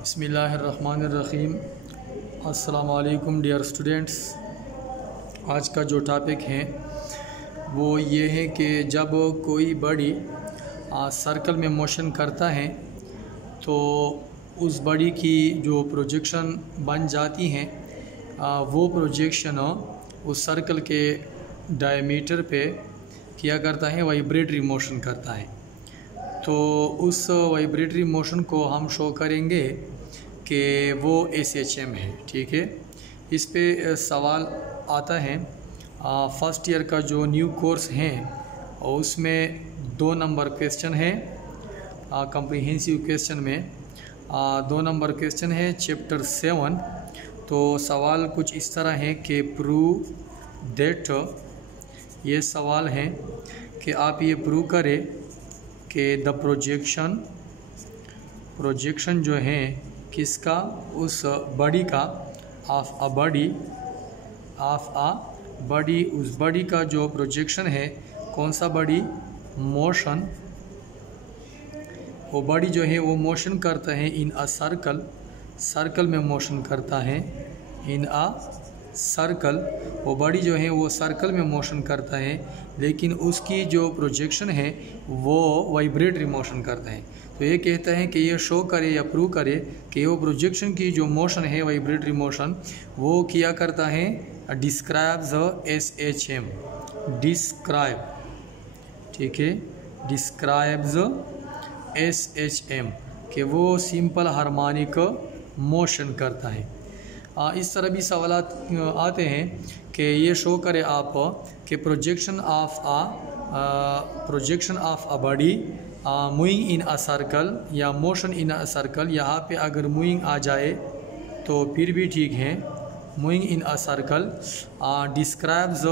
बिस्मिल्लाहिर्रहमानिर्रहीम। अस्सलाम वालेकुम डियर स्टूडेंट्स। आज का जो टॉपिक है वो ये है कि जब कोई बॉडी सर्कल में मोशन करता है तो उस बॉडी की जो प्रोजेक्शन बन जाती हैं वो प्रोजेक्शन उस सर्कल के डायमीटर पे किया करता है, वाइब्रेटरी मोशन करता है। तो उस वाइब्रेटरी मोशन को हम शो करेंगे कि वो SHM है। ठीक है, इस पे सवाल आता है। फर्स्ट ईयर का जो न्यू कोर्स है और उसमें 2 नंबर क्वेश्चन है। कम्प्रीहेंसिव क्वेश्चन में 2 नंबर क्वेश्चन है चैप्टर 7। तो सवाल कुछ इस तरह है कि प्रूव दैट, ये सवाल है कि आप ये प्रूव करें कि द प्रोजेक्शन जो है किसका, उस बॉडी का, ऑफ अ बॉडी, उस बॉडी का जो प्रोजेक्शन है, कौन सा बॉडी, मोशन, वो बॉडी जो है वो मोशन करता है इन अ सर्कल में मोशन करता है। इन अ सर्कल, वो बॉडी जो है वो सर्कल में मोशन करता है, लेकिन उसकी जो प्रोजेक्शन है वो वाइब्रेटरी मोशन करता है। तो ये कहता है कि ये शो करे या प्रूव करे कि वो प्रोजेक्शन की जो मोशन है, वाइब्रेटरी मोशन, वो किया करता है, डिस्क्राइब्स SHM, डिस्क्राइब, ठीक है, डिस्क्राइब्स SHM, कि वो सिंपल हार्मोनिक मोशन करता है। इस तरह भी सवाल आते हैं कि ये शो करे आप कि projection of a body moving in a circle या मोशन इन अ सर्कल। यहाँ पे अगर मूविंग आ जाए तो फिर भी ठीक है, moving in a circle describes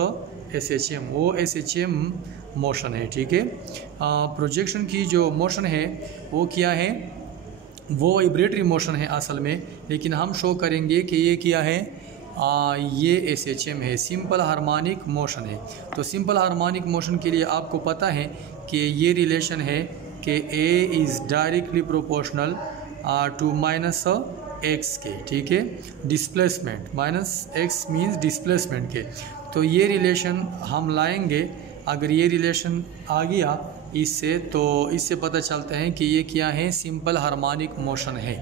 SHM, वो SHM मोशन है। ठीक है, प्रोजेक्शन की जो मोशन है वो क्या है, वो वाइब्रेटरी मोशन है असल में, लेकिन हम शो करेंगे कि ये क्या है, ये SHM है, सिंपल हार्मोनिक मोशन है। तो सिंपल हार्मोनिक मोशन के लिए आपको पता है कि ये रिलेशन है कि A is directly proportional to -x के। ठीक है, डिस्प्लेसमेंट, -x मीन्स डिस्प्लेसमेंट के। तो ये रिलेशन हम लाएंगे। अगर ये रिलेशन आ गया इससे, तो इससे पता चलता है कि ये क्या है, सिंपल हार्मोनिक मोशन है।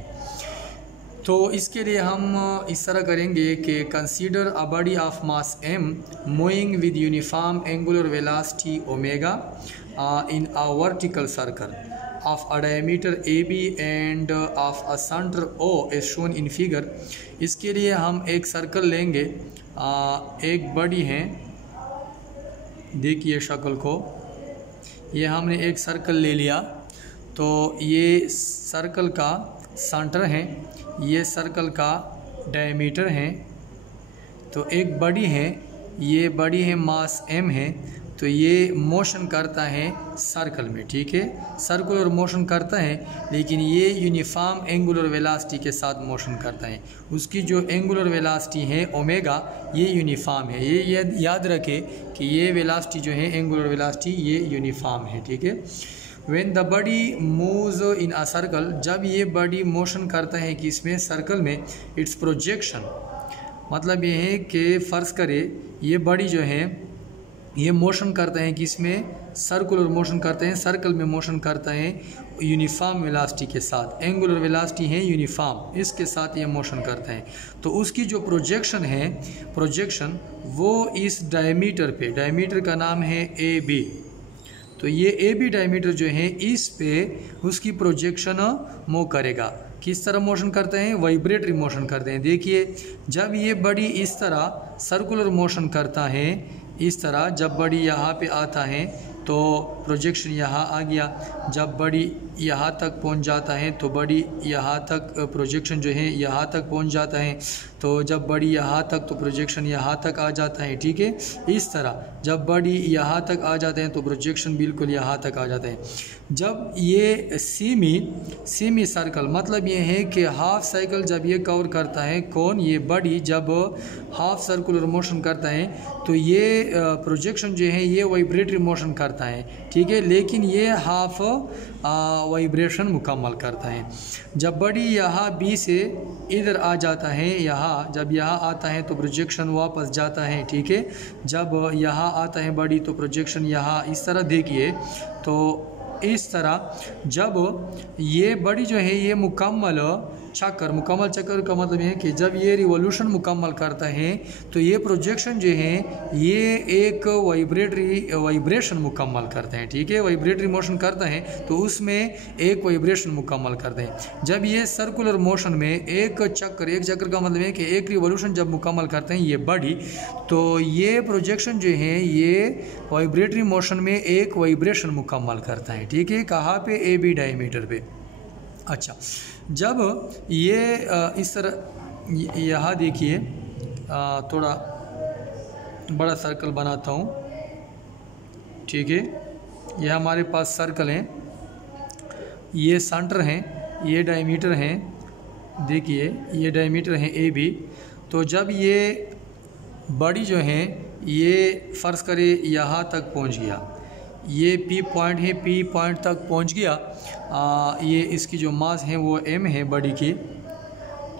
तो इसके लिए हम इस तरह करेंगे कि consider a body of mass m moving with uniform angular velocity omega in a vertical circle of a diameter AB and of a centre O as shown in figure. इसके लिए हम एक सर्कल लेंगे, एक बॉडी है, देखिए शक्ल को, ये हमने एक सर्कल ले लिया। तो ये सर्कल का सेंटर है, ये सर्कल का डायमीटर है। तो एक बॉडी है, ये बॉडी है, मास m है। तो ये मोशन करता है सर्कल में। ठीक है, सर्कुलर मोशन करता है, लेकिन ये यूनिफॉर्म एंगुलर वेलोसिटी के साथ मोशन करता है। उसकी जो एंगुलर वेलोसिटी है ओमेगा, ये यूनिफॉर्म है। ये याद रखें कि ये वेलोसिटी जो है, एंगुलर वेलोसिटी, ये यूनिफॉर्म है। ठीक है, when the body moves in a circle, जब ये बॉडी मोशन करता है कि इसमें सर्कल में, इट्स प्रोजेक्शन, मतलब ये है कि फ़र्ज़ करे ये बॉडी जो है ये मोशन करता है कि इसमें सर्कुलर मोशन करते हैं, सर्कल में मोशन करता है यूनिफॉर्म वेलोसिटी के साथ, एंगुलर वेलोसिटी है यूनिफॉर्म, इसके साथ ये मोशन करता है। तो उसकी जो प्रोजेक्शन है, प्रोजेक्शन वो इस डायमीटर पे, डायमीटर का नाम है AB। तो ये AB डायमीटर जो है, इस पे उसकी प्रोजेक्शन मूव करेगा। किस तरह मोशन करते हैं, वाइब्रेटरी मोशन करते हैं। देखिए, जब ये बॉडी इस तरह सर्कुलर मोशन करता है, इस तरह जब बॉडी यहाँ पे आता है तो प्रोजेक्शन यहाँ आ गया। जब बॉडी यहाँ तक पहुँच जाता है तो बॉडी यहाँ तक, प्रोजेक्शन जो है यहाँ तक पहुँच जाता है। तो जब बॉडी यहाँ तक तो प्रोजेक्शन यहाँ तक आ जाता है। ठीक है, इस तरह जब बॉडी यहाँ तक आ जाते हैं तो प्रोजेक्शन बिल्कुल यहाँ तक आ जाता है। जब ये सेमी सर्कल, मतलब ये है कि हाफ साइकिल जब ये कवर करता है, कौन, ये बॉडी जब हाफ सर्कुलर मोशन करता है तो ये प्रोजेक्शन जो है ये वाइब्रेटरी मोशन करता है। ठीक है, लेकिन ये हाफ वाइब्रेशन मुकम्मल करता है। जब बॉडी यहाँ बी से इधर आ जाता है, यहाँ जब यहाँ आता है तो प्रोजेक्शन वापस जाता है, ठीक है। जब यहाँ आता है बॉडी तो प्रोजेक्शन यहाँ इस तरह देखिए, तो इस तरह जब ये बॉडी जो है ये मुकम्मल चक्कर का मतलब है कि जब ये रिवॉल्यूशन मुकम्मल करता है तो ये प्रोजेक्शन जो है ये एक वाइब्रेशन मुकम्मल करते हैं, ठीक है। वाइब्रेटरी मोशन करता है तो उसमें एक वाइब्रेशन मुकम्मल करते हैं। जब ये सर्कुलर मोशन में एक चक्कर का मतलब है कि एक रिवॉल्यूशन जब मुकम्मल करते हैं ये बॉडी, तो ये प्रोजेक्शन जो है ये वाइब्रेटरी मोशन में एक वाइब्रेशन मुकम्मल करता है, ठीक है। कहाँ पे? ए बी डायमीटर पे। अच्छा, जब ये इस तरह यहाँ देखिए, थोड़ा बड़ा सर्कल बनाता हूँ, ठीक है। ये हमारे पास सर्कल हैं, ये सेंटर हैं, ये डायमीटर हैं, देखिए ये डायमीटर हैं ए बी। तो जब ये बॉडी जो है ये फ़र्ज़ करे यहाँ तक पहुँच गया, ये पी पॉइंट है, पी पॉइंट तक पहुँच गया, ये इसकी जो मास है वो एम है बॉडी की।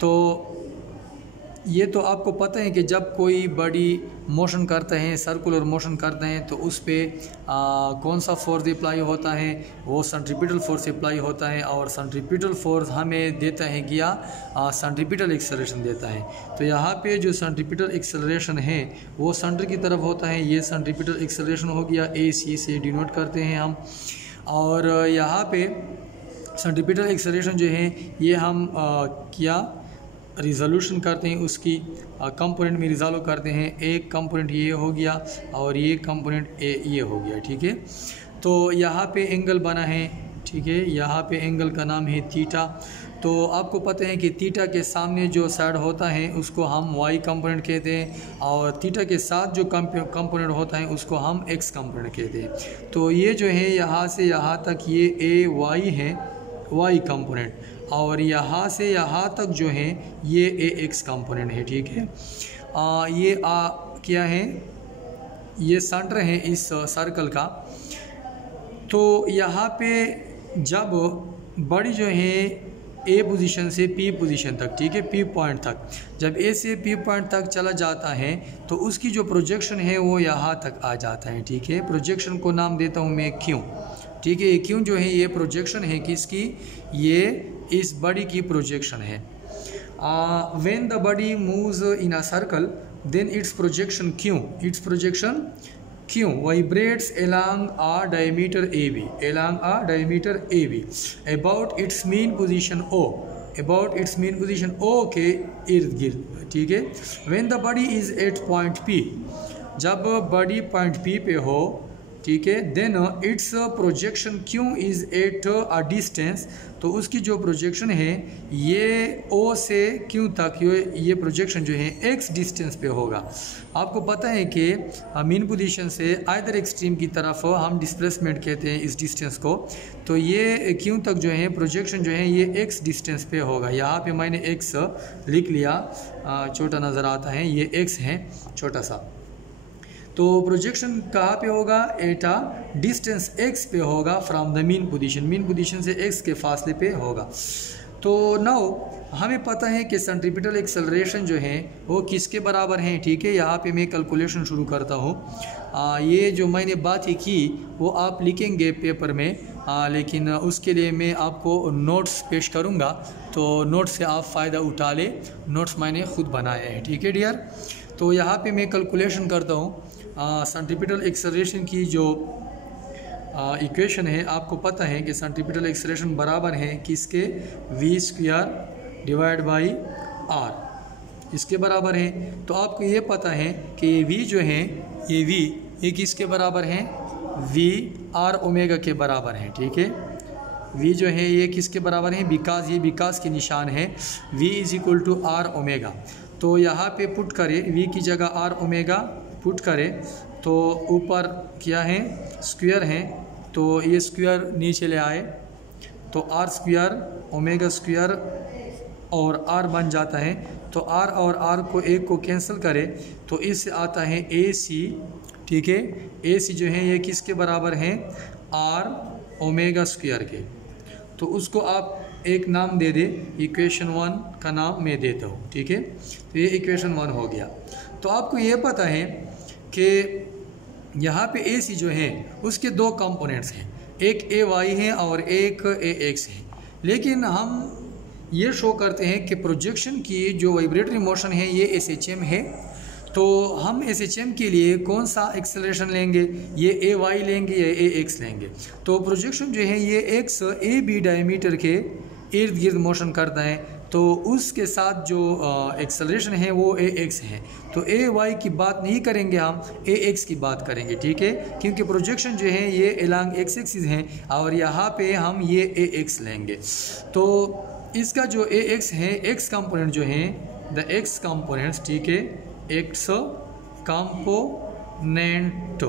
तो ये तो आपको पता है कि जब कोई बॉडी मोशन करते हैं, सर्कुलर मोशन करते हैं, तो उस पर कौन सा फोर्स अप्लाई होता है? वो सेंट्रीपिटल फोर्स अप्लाई होता है, और सेंट्रीपिटल फोर्स हमें देता है क्या? सेंट्रीपिटल एक्सेलरेशन देता है। तो यहाँ पे जो सेंट्रीपिटल एक्सेलरेशन है वो सेंटर की तरफ होता है, ये सेंट्रीपिटल एक्सेलरेशन हो गया, ए सी से डिनोट करते हैं हम। और यहाँ पे सेंट्रीपिटल एक्सेलरेशन जो है ये हम क्या रिजोल्यूशन करते हैं, उसकी कंपोनेंट में रिजॉल्व करते हैं। एक कंपोनेंट ये हो गया और ये कंपोनेंट ये हो गया, ठीक है। तो यहाँ पे एंगल बना है, ठीक है। यहाँ पे एंगल का नाम है थीटा। तो आपको पता है कि थीटा के सामने जो साइड होता है उसको हम वाई कंपोनेंट कहते हैं, और थीटा के साथ जो कंपोनेंट होता है उसको हम एक्स कंपोनेंट कहते हैं। तो ये जो है यहाँ से यहाँ तक ये ए वाई है, वाई कंपोनेंट, और यहाँ से यहाँ तक जो है ये ए एक्स कंपोनेंट है, ठीक है। ये क्या है? ये सेंटर है इस सर्कल का। तो यहाँ पे जब बॉडी जो है ए पोजीशन से पी पोजीशन तक, ठीक है, पी पॉइंट तक, जब ए से पी पॉइंट तक चला जाता है तो उसकी जो प्रोजेक्शन है वो यहाँ तक आ जाता है, ठीक है। प्रोजेक्शन को नाम देता हूँ मैं क्यू, ठीक है। क्यू जो है ये प्रोजेक्शन है किसकी? ये इस बॉडी की प्रोजेक्शन है। When the body moves in a circle then its projection Q vibrates along a diameter AB about its mean position O के इर्द गिर्द, ठीक है। When the body is at point P, जब बॉडी पॉइंट P पे हो, ठीक है, then its projection Q is at a distance, तो उसकी जो प्रोजेक्शन है ये ओ से क्यू तक ये प्रोजेक्शन जो है एक्स डिस्टेंस पे होगा। आपको पता है कि मीन पोजीशन से आइदर एक्सट्रीम की तरफ हम डिस्प्लेसमेंट कहते हैं इस डिस्टेंस को। तो ये क्यू तक जो है प्रोजेक्शन जो है ये एक्स डिस्टेंस पे होगा। यहाँ पे मैंने एक्स लिख लिया, छोटा नज़र आता है, ये एक्स है छोटा सा। तो प्रोजेक्शन कहाँ पे होगा? एट आ डिस्टेंस एक्स पे होगा फ्रॉम द मीन पोजीशन से एक्स के फासले पे होगा। तो नाउ हमें पता है कि सेंट्रीपिटल एक्सेलरेशन जो है वो किसके बराबर है, ठीक है। यहाँ पे मैं कैलकुलेशन शुरू करता हूँ। ये जो मैंने बातें की वो आप लिखेंगे पेपर में, लेकिन उसके लिए मैं आपको नोट्स पेश करूँगा, तो नोट्स से आप फ़ायदा उठा ले। नोट्स मैंने खुद बनाए हैं, ठीक है डियर। तो यहाँ पे मैं कैलकुलेशन करता हूँ। सेंट्रीपिटल एक्सेलरेशन की जो इक्वेशन है, आपको पता है कि सेंट्रीपिटल एक्सेलरेशन बराबर है किसके? v² डिवाइड बाई r, इसके बराबर है। तो आपको ये पता है कि v जो है ये किसके बराबर है? v r ओमेगा के बराबर है, ठीक है। v जो है ये किसके बराबर है? बिकॉज ये बिकॉज के निशान है, v is equal to r omega. तो यहाँ पे पुट करें, v की जगह r ओमेगा पुट करें, तो ऊपर क्या है? स्क्वायर है, तो ये स्क्वायर नीचे ले आए तो r स्क्वायर ओमेगा स्क्वायर और r बन जाता है। तो r और r को एक को कैंसिल करें तो इससे आता है AC, ठीक है। AC जो है ये किसके बराबर है? r ओमेगा स्क्वायर के। तो उसको आप एक नाम दे दे, इक्वेशन 1 का नाम मैं देता हूँ, ठीक है। तो ये इक्वेशन 1 हो गया। तो आपको ये पता है कि यहाँ पे ए सी जो है उसके दो कंपोनेंट्स हैं, एक ए वाई है और एक ए एक्स है। लेकिन हम ये शो करते हैं कि प्रोजेक्शन की जो वाइब्रेटरी मोशन है ये एस एच एम है। तो हम एस एच एम के लिए कौन सा एक्सेलरेशन लेंगे, ये ए वाई लेंगे या ए एक्स लेंगे। तो प्रोजेक्शन जो है ये एक्स ए बी डायमीटर के इर्द गिर्द मोशन करता है, तो उसके साथ जो एक्सेलरेशन है वो ए एक्स है। तो ए वाई की बात नहीं करेंगे, हम ए एक्स की बात करेंगे, ठीक है। क्योंकि प्रोजेक्शन जो है ये एलॉन्ग एक्स एक्सिस है और यहाँ पे हम ये ए एक्स लेंगे। तो इसका जो ए एक्स है, एक्स कंपोनेंट जो है, द एक्स कंपोनेंट्स, ठीक है, एक्स कंपोनेंट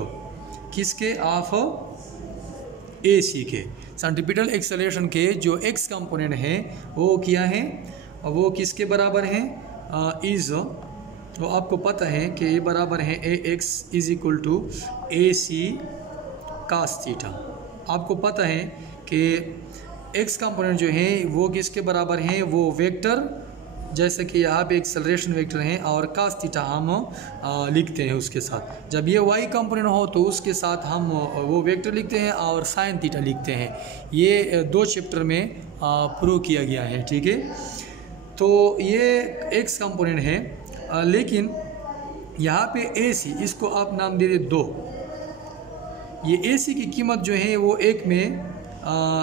किसके, ऑफ ए सी के सेंट्रीपिटल एक्सेलरेशन के जो एक्स कंपोनेंट है वो क्या है, वो किसके बराबर है, इज, तो आपको पता है कि ये बराबर है a x is equal to a c cos theta. आपको पता है कि एक्स कंपोनेंट जो है वो किसके बराबर है, वो वेक्टर, जैसे कि यहाँ पे एक्सेलरेशन वेक्टर है और कास थीटा हम लिखते हैं उसके साथ। जब ये वाई कंपोनेंट हो तो उसके साथ हम वो वेक्टर लिखते हैं और साइन थीटा लिखते हैं। ये 2 चैप्टर में प्रूव किया गया है, ठीक है। तो ये एक्स कंपोनेंट है, लेकिन यहाँ पे ए सी, इसको आप नाम दे दे 2। ये ए सी की कीमत जो है वो 1 में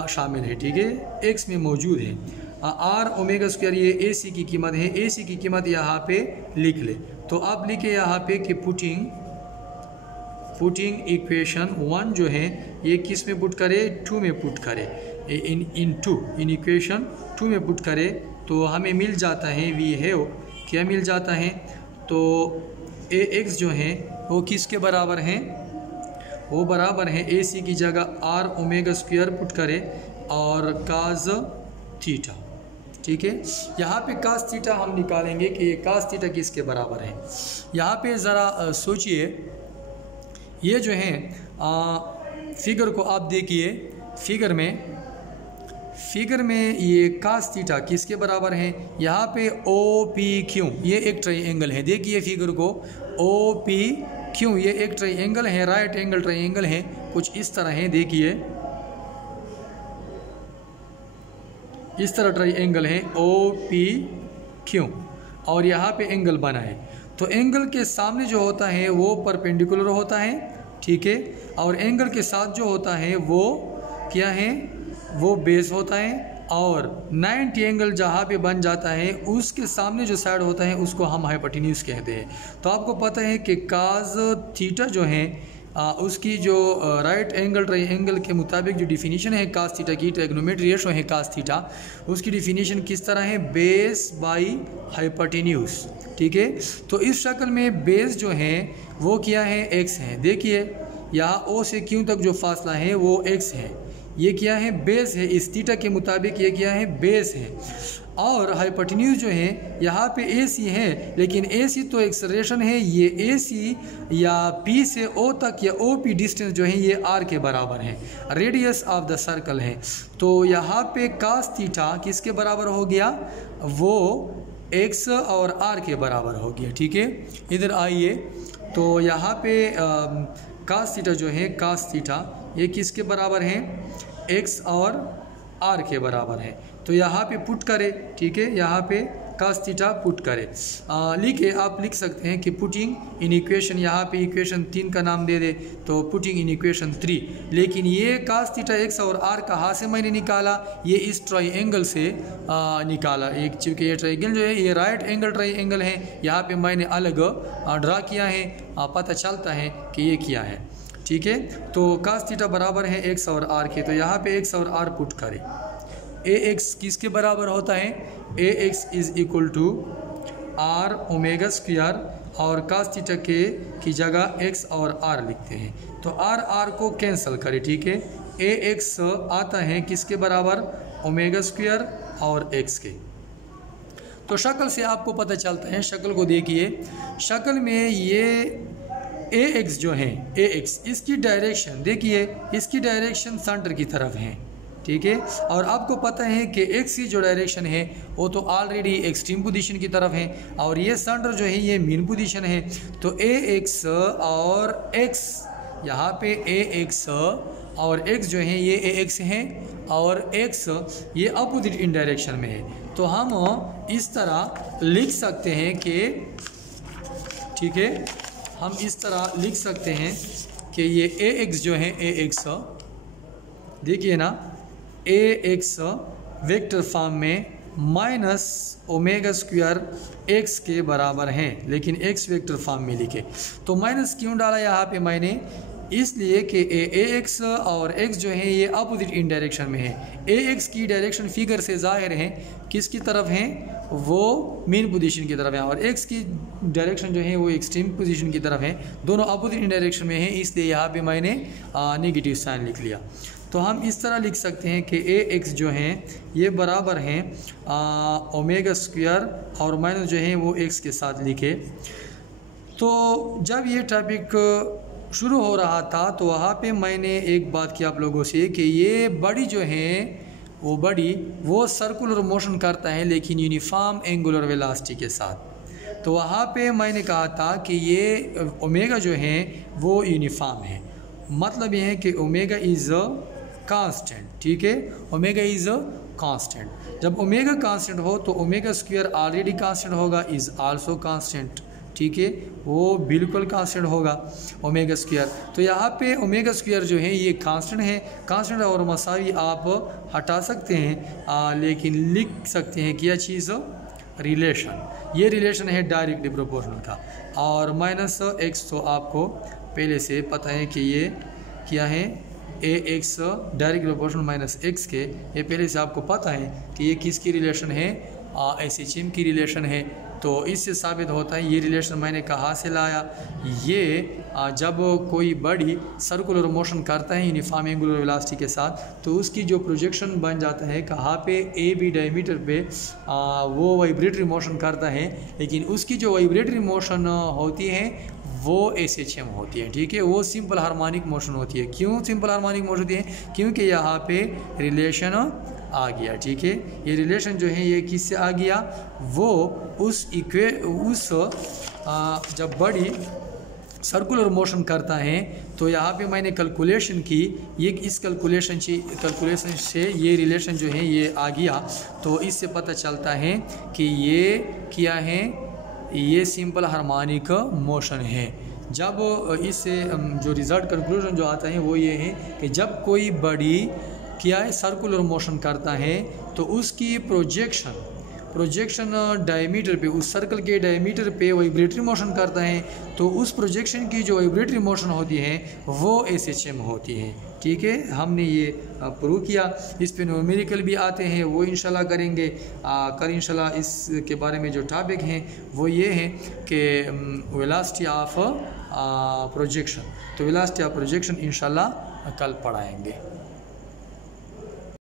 शामिल है, ठीक है, एक्स में मौजूद है। आर ओमेगा स्क्वायर ये ए सी की कीमत है, ए सी की कीमत यहाँ पे लिख ले। तो आप लिखे यहाँ पे कि पुटिंग इक्वेशन 1 जो है ये किस में पुट करे, 2 में पुट करे, इन इक्वेशन 2 में पुट करे तो हमें मिल जाता है, वी हैव क्या मिल जाता है, तो ए एक्स जो है वो किसके बराबर है, वो बराबर है ए सी की जगह आर ओमेगा स्क्वायर पुट करे और काज थीटा, ठीक है। यहाँ पे कास थीटा हम निकालेंगे कि ये कास थीटा किसके बराबर है। यहाँ पे ज़रा सोचिए, ये जो है फिगर को आप देखिए, फिगर में ये कास थीटा किसके बराबर है, यहाँ पे ओ पी क्यू ये एक ट्रायंगल है। देखिए फिगर को, ओ पी क्यू ये एक ट्रायंगल है, राइट एंगल ट्रायंगल है, कुछ इस तरह है। देखिए इस तरह ट्रायंगल है ओ पी क्यू और यहाँ पे एंगल बना है। तो एंगल के सामने जो होता है वो परपेंडिकुलर होता है, ठीक है, और एंगल के साथ जो होता है वो क्या है, वो बेस होता है। और 90 एंगल जहाँ पे बन जाता है उसके सामने जो साइड होता है उसको हम हाइपोटेन्यूज कहते हैं। तो आपको पता है कि काज थीटा जो है उसकी जो राइट एंगल ट्रायंगल के मुताबिक जो डिफिनीशन है कास थीटा की, ट्रायगोनोमेट्री रेशो है कास थीटा, उसकी डिफिनीशन किस तरह है, बेस बाई हाइपोटेन्यूज, ठीक है। तो इस शक्ल में बेस जो है वो क्या है, एक्स है। देखिए यहाँ ओ से क्यू तक जो फासला है वो एक्स है, ये क्या है, बेस है। इस थीटा के मुताबिक ये क्या है, बेस है। और हाइपोटेन्यूज जो है यहाँ पे ए सी है, लेकिन ए सी तो एक्सेलरेशन है, ये ए सी या पी से ओ तक या ओ पी डिस्टेंस जो है ये आर के बराबर है, रेडियस ऑफ द सर्कल है। तो यहाँ पे कास थीटा किसके बराबर हो गया, वो एक्स और आर के बराबर हो गया, ठीक है। इधर आइए, तो यहाँ पे कास थीटा जो है, कास थीटा ये किसके बराबर है, एक्स और आर के बराबर है। तो यहाँ पे पुट करे, ठीक है, यहाँ पे कास थीटा पुट करे, लिखे आप लिख सकते हैं कि पुटिंग इन इक्वेशन, यहाँ पे इक्वेशन 3 का नाम दे दे तो पुटिंग इन इक्वेशन 3। लेकिन ये कास थीटा एक्स और आर कहाँ से मैंने निकाला, ये इस ट्रायंगल से निकाला। एक चूँकि ये ट्रायंगल जो है ये राइट एंगल ट्रायंगल है, यहाँ पे मैंने अलग ड्रा किया है, पता चलता है कि ये क्या है, ठीक है। तो कास थीटा बराबर है एक्स और आर के, तो यहाँ पे एक्स और आर पुट करें। ए एक्स किसके बराबर होता है, a x is equal to r omega square और कास थीटा के की जगह एक्स और आर लिखते हैं। तो आर को कैंसिल करें, ठीक है। ए एक्स आता है किसके बराबर, ओमेगा स्क्वायर और एक्स के। तो शक्ल से आपको पता चलता है, शक्ल को देखिए, शक्ल में ये ए एक्स जो है, ए एक्स इसकी डायरेक्शन देखिए, इसकी डायरेक्शन सेंटर की तरफ है, ठीक है। और आपको पता है कि एक्स की जो डायरेक्शन है वो तो ऑलरेडी एक्सट्रीम पोजीशन की तरफ है, और ये सेंटर जो है ये मीन पोजीशन है। तो ए एक्स और एक्स, यहाँ पे ए एक्स और एक्स जो है ये ए एक्स है, और एक्स ये अपोजिट इन डायरेक्शन में है। तो हम इस तरह लिख सकते हैं कि, ठीक है, हम इस तरह लिख सकते हैं कि ये ए एक्स जो है ए एक्स, देखिए ना, ए एक्स वेक्टर फॉर्म में माइनस ओमेगा स्क्वायर एक्स के बराबर हैं, लेकिन एक्स वेक्टर फॉर्म में लिखे। तो माइनस क्यों डाला यहाँ पे मैंने, इसलिए कि ए एक्स और एक्स जो है ये अपोजिट इन डायरेक्शन में है। ए एक्स की डायरेक्शन फिगर से जाहिर है किसकी तरफ है, वो मेन पोजीशन की तरफ है, और एक्स की डायरेक्शन जो है वो एक्सट्रीम पोजीशन की तरफ है। दोनों अपोजिट इन डायरेक्शन में है, इसलिए यहाँ पे मैंने नेगेटिव साइन लिख लिया। तो हम इस तरह लिख सकते हैं कि ए एक्स जो है ये बराबर हैं ओमेगा स्क्वायर, और माइनस जो है वो एक्स के साथ लिखे। तो जब ये टॉपिक शुरू हो रहा था तो वहाँ पे मैंने एक बात की आप लोगों से कि ये बड़ी जो है वो बड़ी वो सर्कुलर मोशन करता है लेकिन यूनिफॉर्म एंगुलर वेलोसिटी के साथ। तो वहाँ पे मैंने कहा था कि ये ओमेगा जो है वो यूनिफॉर्म है, मतलब ये है कि ओमेगा इज़ अ कांस्टेंट, ठीक है, ओमेगा इज़ अ कांस्टेंट। जब ओमेगा कांस्टेंट हो तो ओमेगा स्क्वायर ऑलरेडी कांस्टेंट होगा, इज़ आल्सो कांस्टेंट, ठीक है, वो बिल्कुल कांस्टेंट होगा ओमेगा स्क्वायर। तो यहाँ पे ओमेगा स्क्वायर जो है ये कांस्टेंट है, कांस्टेंट और मसावी आप हटा सकते हैं, लेकिन लिख सकते हैं क्या चीज़, रिलेशन। ये रिलेशन है डायरेक्टली प्रोपोर्शनल का, और माइनस एक्स तो आपको पहले से पता है कि ये क्या है, a x direct proportional minus x के, ये पहले से आपको पता है कि ये किसकी रिलेशन है, SHM की रिलेशन है। तो इससे साबित होता है, ये रिलेशन मैंने कहाँ से लाया, ये जब कोई बड़ी सर्कुलर मोशन करता है यूनिफॉर्म एंगुलर वेलोसिटी के साथ तो उसकी जो प्रोजेक्शन बन जाता है कहाँ पे, ए बी डायमीटर पे, वो वाइब्रेटरी मोशन करता है, लेकिन उसकी जो वाइब्रेटरी मोशन होती है वो SHM होती है, ठीक है, वो सिंपल हार्मोनिक मोशन होती है। क्यों सिंपल हार्मोनिक मोशन होती है, क्योंकि यहाँ पे रिलेशन आ गया, ठीक है। ये रिलेशन जो है ये किससे आ गया, वो उस जब बड़ी सर्कुलर मोशन करता है तो यहाँ पे मैंने कैलकुलेशन की, ये इस कैलकुलेशन से ये रिलेशन जो है ये आ गया। तो इससे पता चलता है कि ये क्या है, ये सिंपल हार्मोनिक मोशन है। जब इससे जो रिज़ल्ट कंक्लूजन जो आता है वो ये है कि जब कोई बड़ी क्या है सर्कुलर मोशन करता है तो उसकी प्रोजेक्शन डायमीटर पे, उस सर्कल के डायमीटर पे वाइब्रेटरी मोशन करता है, तो उस प्रोजेक्शन की जो वाइब्रेटरी मोशन होती है वो SHM होती है, ठीक है। हमने ये प्रूव किया। इस पे न्यूमेरिकल भी आते हैं, वो इंशाल्लाह करेंगे कल इंशाल्लाह। इसके बारे में जो टॉपिक हैं वो ये है कि वेलोसिटी ऑफ प्रोजेक्शन, तो वेलोसिटी ऑफ प्रोजेक्शन इंशाल्लाह कल पढ़ाएंगे।